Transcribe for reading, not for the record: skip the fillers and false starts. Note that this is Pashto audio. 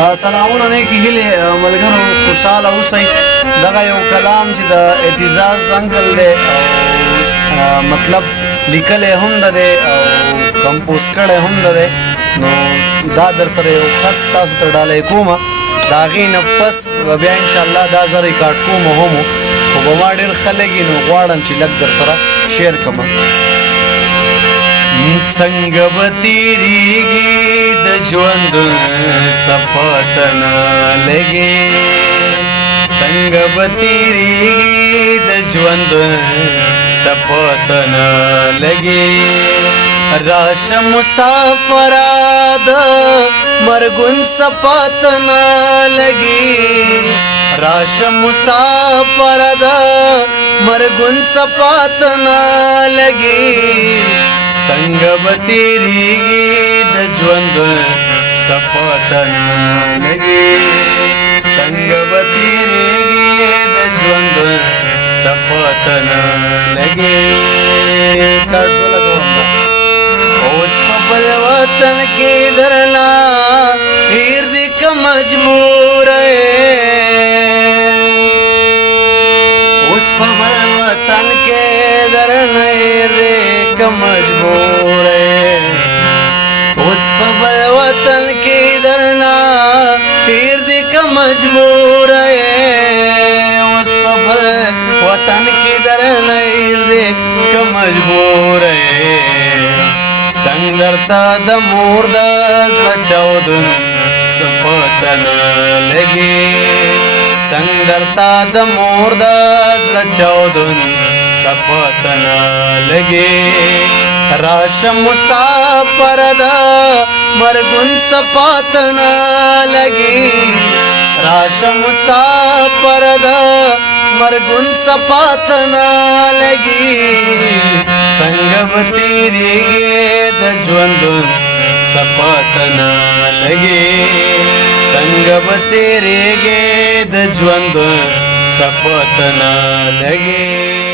سلامونه نیکی هیلې ملګرو خوشحاله اوسئ. دغه یو کلام چې د اعتزاز انکل دی او مطلب لیکلی هم ده دی او کمپوز کړی هم ده دی، نو دا در سره یو خاص تاسو ته ډالۍ کومه. د هغې نه پس بیا انشاءالله دا زه ریکارډ کوم هم، خو به ما ډېر ښه لګي نو غواړم چې لږ در سره شیر کړم. څنګه به تېرېږي د ژوند صفا ته نه لګي، څنګه به تېرېږي د ژوند صفا ته نه لګي. راشه مسافره د مرګون صفا ته نه لګي، راشه مسافره د مرګون صفا ته نه لګي. څنګه به تېرېږي د ژوند صفا ته نه لګي، څنګه به تېرېږي د ژوند صفا ته نه لګي. اوس په بل وطن کې درنا هېر دې که مجبوره اوس په بل وطن کې درنا هېر دې که مجبوره اوس په بل وطن کې درنا هېر دې که مجبوره اوس په بل وطن کې درنا هېر دې که مجبوره. څنګه درته د مور د زړه چاودون صفا ته نه لګي، څنګه درته د مور د زړه چاودون صفا ته نه لګي. راشه مسافر د مرګون صفا ته نه لګي، راشه مسافر د مرګون صفا ته نه لګي. څنګه به تېرېږي د ژوند صفا ته نه لګي، څنګه به تېرېږي د ژوند صفا ته نه لګي.